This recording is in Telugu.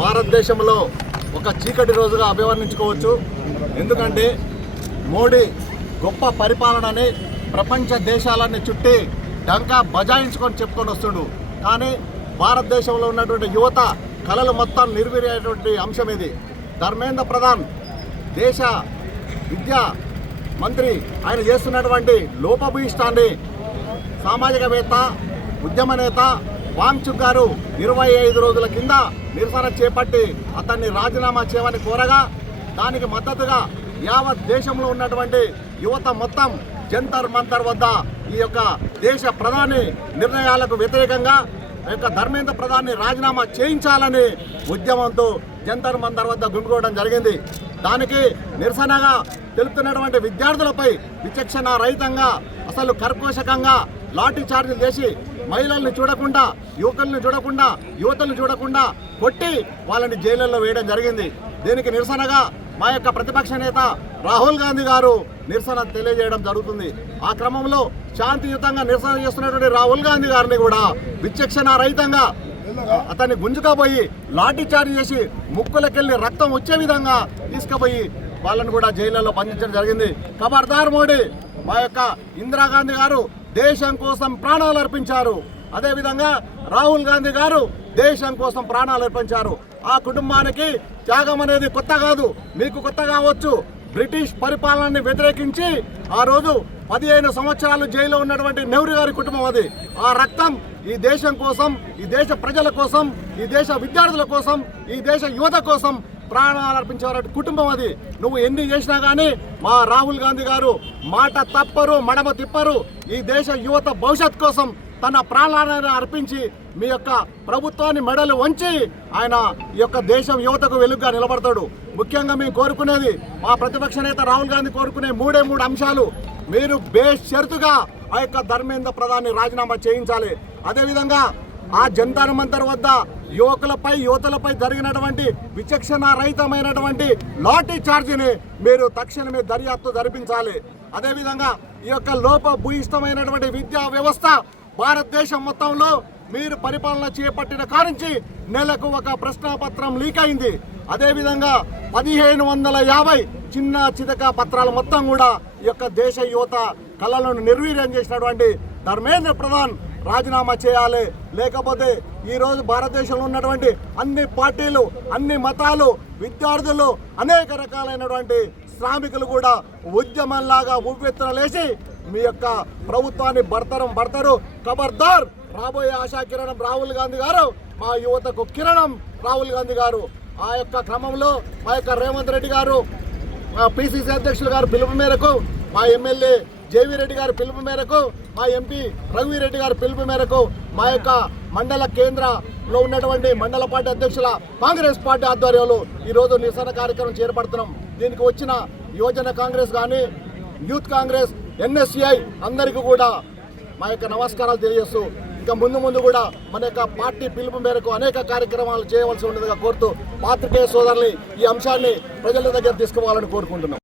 భారతదేశంలో ఒక చీకటి రోజుగా అభివర్ణించుకోవచ్చు. ఎందుకంటే మోడీ గొప్ప పరిపాలనని ప్రపంచ దేశాలన్నీ చుట్టి డంకా బజాయించుకొని చెప్పుకొని వస్తుడు. కానీ భారతదేశంలో ఉన్నటువంటి యువత కళలు మొత్తం నిర్వీర్యమైనటువంటి అంశం ఇది. ధర్మేంద్ర ప్రధాన్ దేశ విద్యా మంత్రి ఆయన చేస్తున్నటువంటి లోపభూయిష్టాన్ని సామాజికవేత్త ఉద్యమ నేత వాంగ్చుక్ గారు 25 రోజుల కింద నిరసన చేపట్టి అతన్ని రాజీనామా చేయమని కోరగా దానికి మద్దతుగా యావత్ దేశంలో ఉన్నటువంటి యువత మొత్తం జంతర్ మంతర్ వద్ద ఈ యొక్క దేశ ప్రధాని నిర్ణయాలకు వ్యతిరేకంగా ధర్మేంద్ర ప్రధాన్ని రాజీనామా చేయించాలని ఉద్యమంతో జంతర్ మంతర్ వద్ద గుమిగూడడం జరిగింది. దానికి నిరసనగా తెలుపుతున్నటువంటి విద్యార్థులపై విచక్షణ రహితంగా అసలు కర్కోశకంగా లాఠీ చార్జీలు చేసి మహిళల్ని చూడకుండా యువతలను చూడకుండా కొట్టి వాళ్ళని జైళ్ళల్లో వేయడం జరిగింది. దీనికి నిరసనగా మా యొక్క ప్రతిపక్ష నేత రాహుల్ గాంధీ గారు నిరసన తెలియజేయడం జరుగుతుంది. ఆ క్రమంలో శాంతియుతంగా నిరసన చేస్తున్నటువంటి రాహుల్ గాంధీ గారిని కూడా విచక్షణ రహితంగా అతన్ని గుంజుకపోయి లాఠీ చార్జ్ చేసి ముక్కులకెళ్ళి రక్తం వచ్చే విధంగా తీసుకుపోయి వాళ్ళని కూడా జైళ్ళలో బంధించడం జరిగింది. ఖబర్దార్ మోడీ, మా యొక్క ఇందిరాగాంధీ గారు దేశం కోసం ప్రాణాలు అర్పించారు. అదేవిధంగా రాహుల్ గాంధీ గారు దేశం కోసం ప్రాణాలు అర్పించారు. ఆ కుటుంబానికి త్యాగం అనేది కొత్త కాదు, మీకు కొత్త కావచ్చు. బ్రిటిష్ పరిపాలనని వ్యతిరేకించి ఆ రోజు 15 సంవత్సరాలు జైల్లో ఉన్నటువంటి నెహ్రూ గారి కుటుంబం అది. ఆ రక్తం ఈ దేశం కోసం, ఈ దేశ ప్రజల కోసం, ఈ దేశ విద్యార్థుల కోసం, ఈ దేశ యువత కోసం ప్రాణాలు అర్పించేవారి కుటుంబం అది. నువ్వు ఎన్ని చేసినా కానీ మా రాహుల్ గాంధీ గారు మాట తప్పరు, మడమ తిప్పరు. ఈ దేశ యువత భవిష్యత్ కోసం తన ప్రాణాలను అర్పించి మీ యొక్క ప్రభుత్వాన్ని మెడలు వంచి ఆయన ఈ యొక్క దేశం యువతకు వెలుగుగా నిలబడతాడు. ముఖ్యంగా మేము కోరుకునేది, మా ప్రతిపక్ష నేత రాహుల్ గాంధీ కోరుకునే 3 అంశాలు. మీరు బేషరతుగా ఆ యొక్క ధర్మేంద్ర ప్రధాన్ని రాజీనామా చేయించాలి. అదేవిధంగా ఆ జంతర్ మంతర్ వద్ద యువతలపై జరిగినటువంటి విచక్షణ రహితమైనటువంటి లాఠీ చార్జీని మీరు తక్షణమే దర్యాప్తు జరిపించాలి. అదేవిధంగా ఈ యొక్క లోపభూయిష్టమైనటువంటి విద్యా వ్యవస్థ భారతదేశం మొత్తంలో మీరు పరిపాలన చేపట్టిన కారించి నెలకు ఒక ప్రశ్నాపత్రం లీక్ అయింది. అదేవిధంగా 1550 చిన్న చితక పత్రాలు మొత్తం కూడా ఈ యొక్క దేశ యువత కళలను నిర్వీర్యం చేసినటువంటి ధర్మేంద్ర ప్రధాన్ రాజీనామా చేయాలి. లేకపోతే ఈరోజు భారతదేశంలో ఉన్నటువంటి అన్ని పార్టీలు, అన్ని మతాలు, విద్యార్థులు, అనేక రకాలైనటువంటి శ్రామికులు కూడా ఉద్యమంలాగా ఉవ్వెత్తున లేచి మీ యొక్క ప్రభుత్వాన్ని బడతారు. ఖబర్దార్, రాబోయే ఆశా కిరణం రాహుల్ గాంధీ గారు, మా యువతకు కిరణం రాహుల్ గాంధీ గారు. ఆ యొక్క క్రమంలో మా యొక్క రేవంత్ రెడ్డి గారు, పిసిసి అధ్యక్షులు గారు పిలుపు మేరకు, మా ఎమ్మెల్యే జేవీ రెడ్డి గారి పిలుపు మేరకు, మా ఎంపీ రఘువీరెడ్డి గారి పిలుపు మేరకు మా యొక్క మండల కేంద్రంలో ఉన్నటువంటి మండల పార్టీ అధ్యక్షుల కాంగ్రెస్ పార్టీ ఆధ్వర్యంలో ఈరోజు నిరసన కార్యక్రమం చేపడుతున్నాం. దీనికి వచ్చిన యువజన కాంగ్రెస్ కానీ, యూత్ కాంగ్రెస్, ఎన్ఎస్సిఐ అందరికీ కూడా మా యొక్క నమస్కారాలు తెలియజేస్తూ ఇంకా ముందు కూడా మన యొక్క పార్టీ పిలుపు మేరకు అనేక కార్యక్రమాలు చేయవలసి ఉండేదిగా కోరుతూ పాత్రికేయ సోదరులు ఈ అంశాన్ని ప్రజల దగ్గర తీసుకుపోవాలని కోరుకుంటున్నాం.